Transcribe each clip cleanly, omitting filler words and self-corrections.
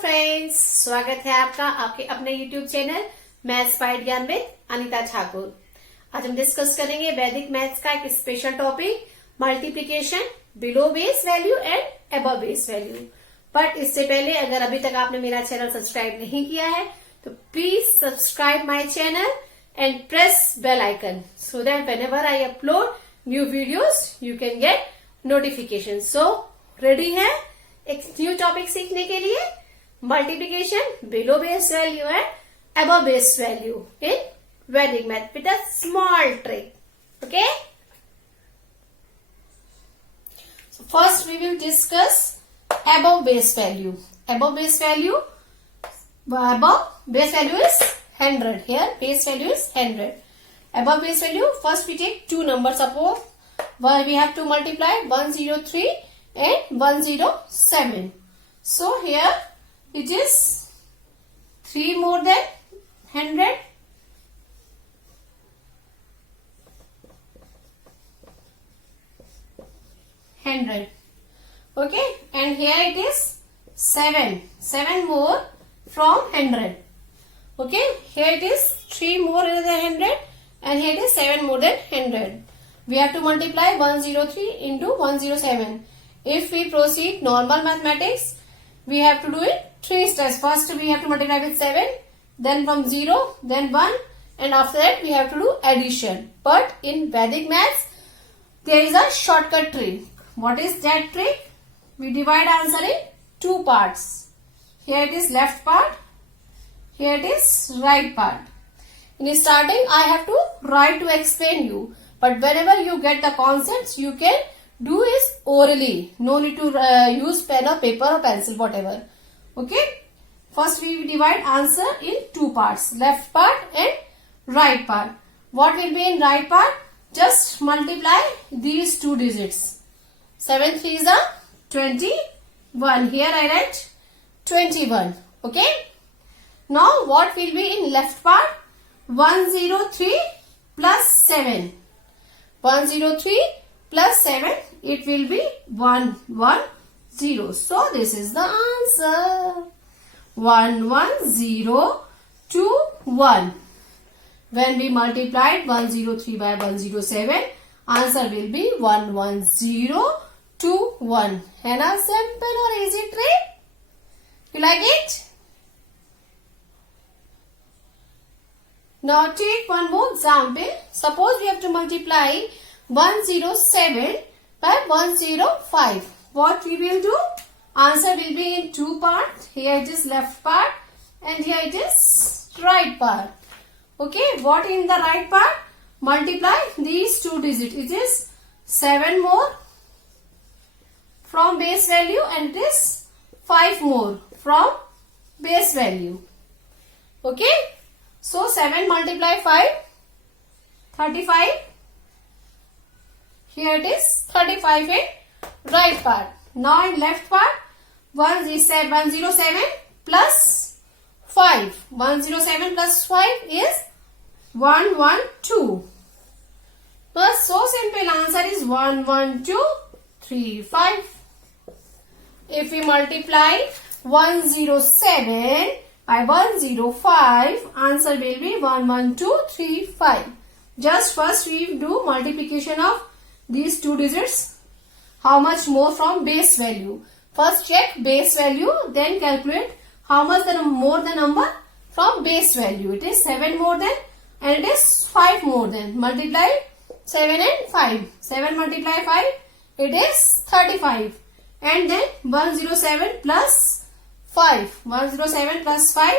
Friends, स्वागत है आपका आपके अपने YouTube चैनल मैथ्स बाय ज्ञान में अनीता ठाकुर। आज हम डिस्कस करेंगे वैदिक मैथ्स का एक special topic multiplication below base value and above base value. But इससे पहले अगर अभी तक आपने मेरा चैनल सब्सक्राइब नहीं किया है तो please subscribe my channel and press bell icon so that whenever I upload new videos you can get notification. So ready है एक न्यू टॉपिक सीखने के लिए, multiplication below base value and above base value in Vedic math with a small trick. Okay, so first we will discuss above base value. Above base value is 100. Here base value is 100. Above base value, first we take two numbers. Suppose we have to multiply 103 and 107. So here it is 3 more than 100. Okay, and here it is 7 more from 100. Okay, here it is 3 more than 100 and here it is 7 more than 100. We have to multiply 103 into 107. If we proceed normal mathematics, we have to do it 3 steps. First we have to multiply with 7, then from 0, then 1, and after that we have to do addition. But in Vedic maths, there is a shortcut trick. What is that trick? We divide answer in two parts. Here it is left part, here it is right part. In starting, I have to write to explain you. But whenever you get the concepts, you can do is orally. No need to use pen or paper or pencil, whatever. Okay. First we divide answer in two parts, left part and right part. What will be in right part? Just multiply these two digits. 7 3s are 21. Here I write 21. Okay. Now what will be in left part? 103 plus 7. 103 plus 7, it will be 110. So this is the answer. 11021. When we multiplied 103 by 107, answer will be 11021. And a simple or easy trick. You like it? Now take one more example. Suppose we have to multiply 107 by 105. What we will do? Answer will be in two parts. Here it is left part and here it is right part. Okay, what in the right part? Multiply these two digits. It is 7 more from base value and it is 5 more from base value. Okay. So 7 multiply 5, 35. Here it is 35 in right part. Now in left part, 107 plus 5. 107 plus 5 is 112. But so simple, answer is 11235. If we multiply 107 by 105, answer will be 11235. Just first we do multiplication of these two digits. How much more from base value? First check base value, then calculate how much more the number from base value. It is 7 more than and it is 5 more than. Multiply 7 and 5. 7 multiply 5, it is 35. And then 107 plus 5. 107 plus 5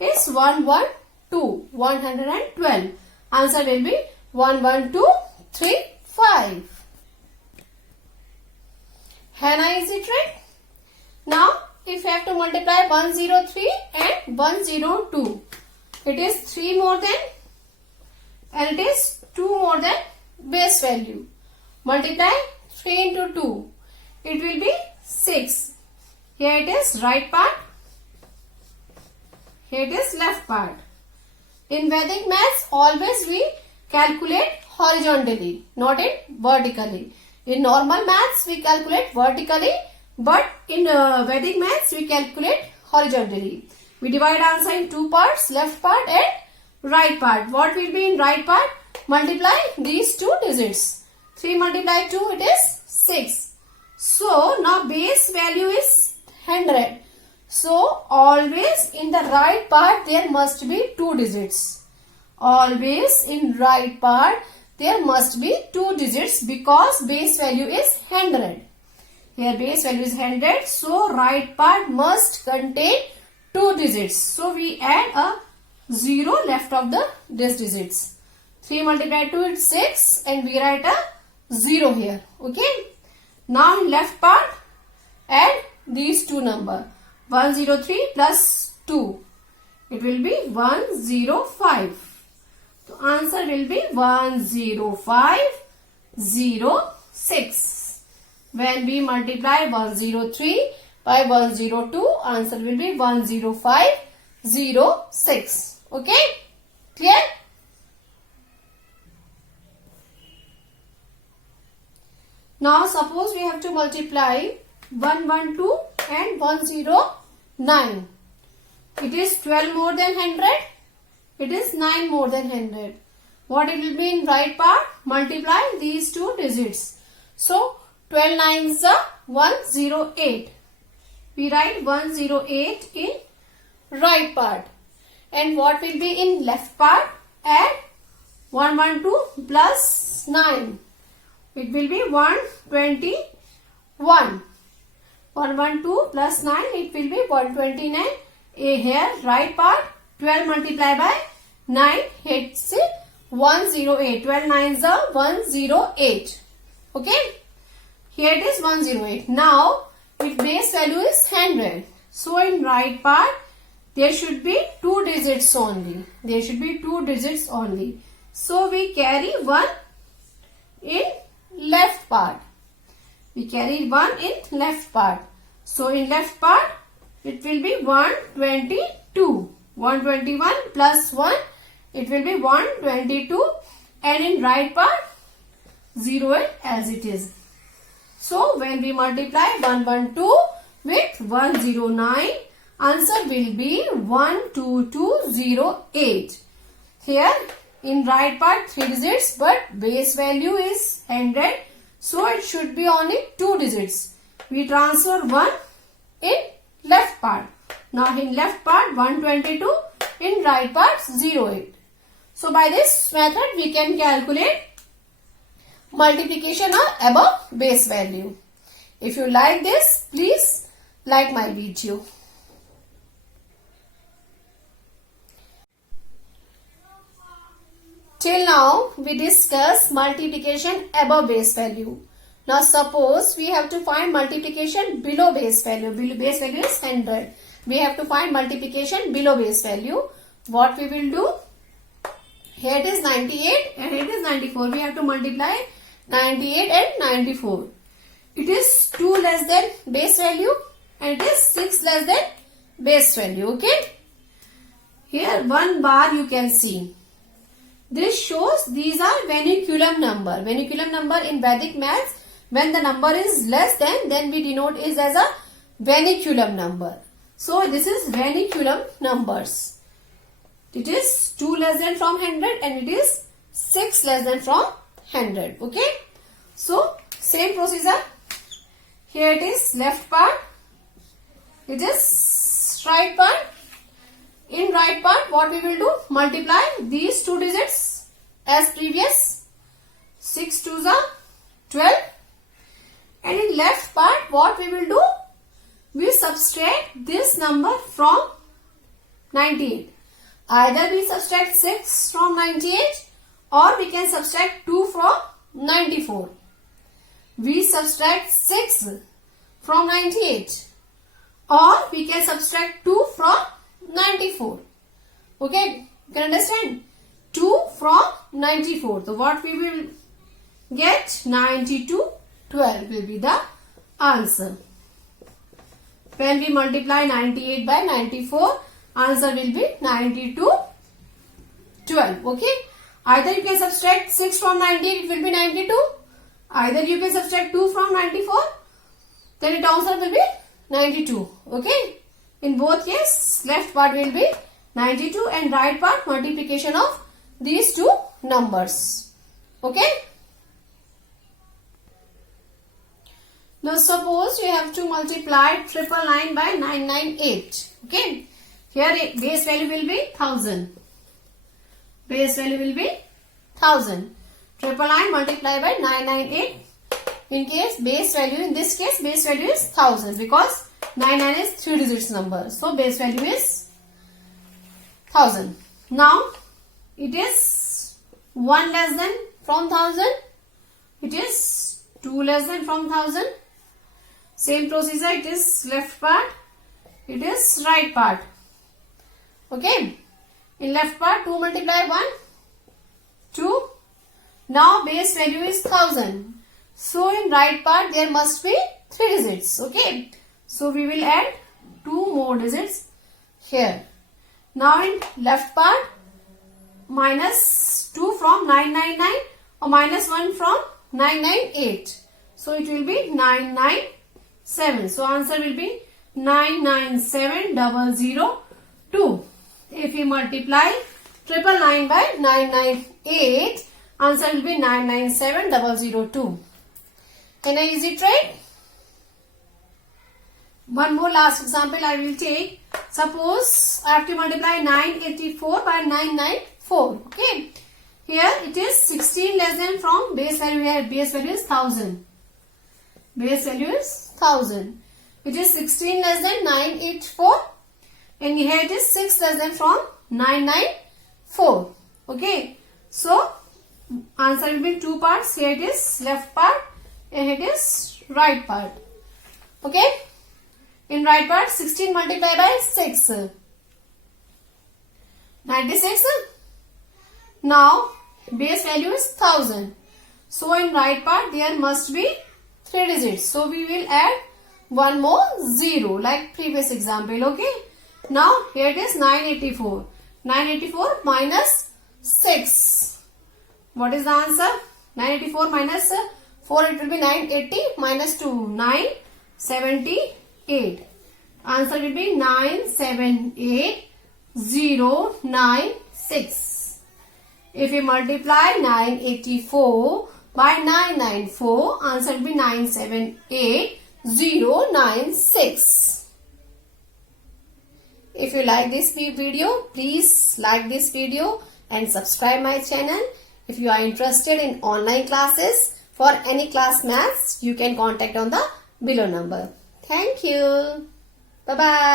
is 112. Answer will be 11235. Hannah is it right? Now if you have to multiply 103 and 102, it is 3 more than and it is 2 more than base value. Multiply 3 into 2, it will be 6. Here it is right part, here it is left part. In Vedic maths, always we calculate horizontally, not in vertically. In normal maths, we calculate vertically, but in Vedic maths, we calculate horizontally. We divide answer in two parts, left part and right part. What will be in right part? Multiply these two digits. 3 multiplied 2, it is 6. So now base value is 100. So always in the right part there must be 2 digits. Always in right part there must be 2 digits because base value is 100. Here base value is 100. So right part must contain 2 digits. So we add a 0 left of these digits. 3 multiplied 2 is 6 and we write a 0 here. Okay. Now in left part add these two number. 103 plus 2. It will be 105. So answer will be 10506. When we multiply 103 by 102, answer will be 10506. Okay? Clear? Now suppose we have to multiply 112 and 109. It is 12 more than 100. It is 9 more than 100. What it will be in right part? Multiply these two digits. So 12 nines are 108. We write 108 in right part. And what will be in left part? Add 112 plus 9. It will be 121. 112 plus 9, it will be 129. Here right part 12 multiplied by 9 hits 108. 12 nines are 108. Okay. Here it is 108. Now its base value is 100. So in right part there should be 2 digits only. There should be 2 digits only. So we carry 1 in left part. We carry 1 in left part. So in left part it will be 122. 121 plus 1, it will be 122. And in right part 0 as it is. So when we multiply 112 with 109, answer will be 12208. Here in right part 3 digits, but base value is 100. So it should be only 2 digits. We transfer 1 in left part. Now in left part 122, in right part 08. So by this method we can calculate multiplication of above base value. If you like this, please like my video. Till now we discuss multiplication above base value. Now suppose we have to find multiplication below base value. Below base value is 100. We have to find multiplication below base value. What we will do? Here it is 98 and here it is 94. We have to multiply 98 and 94. It is 2 less than base value and it is 6 less than base value. Okay. Here 1 bar you can see. This shows these are vernacular number. Vernacular number in Vedic maths, when the number is less than, then we denote it as a vernacular number. So this is vernacular numbers. It is 2 less than from 100 and it is 6 less than from 100. Okay. So same procedure. Here it is left part. It is right part. In right part what we will do? Multiply these two digits as previous. 6 2s are 12. And in left part what we will do? We subtract this number from 98. Either we subtract 6 from 98 or we can subtract 2 from 94. We subtract 6 from 98 or we can subtract 2 from 94. Okay, you can understand? 2 from 94. So what we will get? 9212 will be the answer. When we multiply 98 by 94, answer will be 9212. Okay. Either you can subtract 6 from 98, it will be 92. Either you can subtract 2 from 94, then its answer will be 92. Okay. In both cases, left part will be 92 and right part multiplication of these two numbers. Okay. Now suppose you have to multiply 999 by 998. Okay. Here base value will be 1000. Base value will be 1000. 999 multiplied by 998. In this case base value is 1000 because 99 is 3 digits number. So base value is 1000. Now it is 1 less than from 1000. It is 2 less than from 1000. Same procedure, it is left part, it is right part. Okay. In left part 2 multiply 1, 2. Now base value is 1000. So in right part there must be 3 digits. Okay. So we will add 2 more digits here. Now in left part minus 2 from 999 or minus 1 from 998. So it will be 997. So answer will be 997002. If we multiply 999 by 998, answer will be 997002. Can I easy trade? One more last example I will take. Suppose I have to multiply 984 by 994. Okay. Here it is 16 less than from base value. Here base value is 1000. Base value is 1000. It is 16 less than 984. And here it is 6 less than from 994. Okay. So answer will be 2 parts. Here it is left part and here it is right part. Okay. In right part 16 multiplied by 6. 96. Now base value is 1000. So in right part there must be 3 digits. So we will add one more 0 like previous example. Okay. Now here it is 984. 984 minus 6. What is the answer? 984 minus 4, it will be 980 minus 2. 978. Answer will be 978096. If we multiply 984 by 994, answer will be 978096. If you like this video, please like this video and subscribe my channel. If you are interested in online classes for any class maths, you can contact on the below number. Thank you. Bye-bye.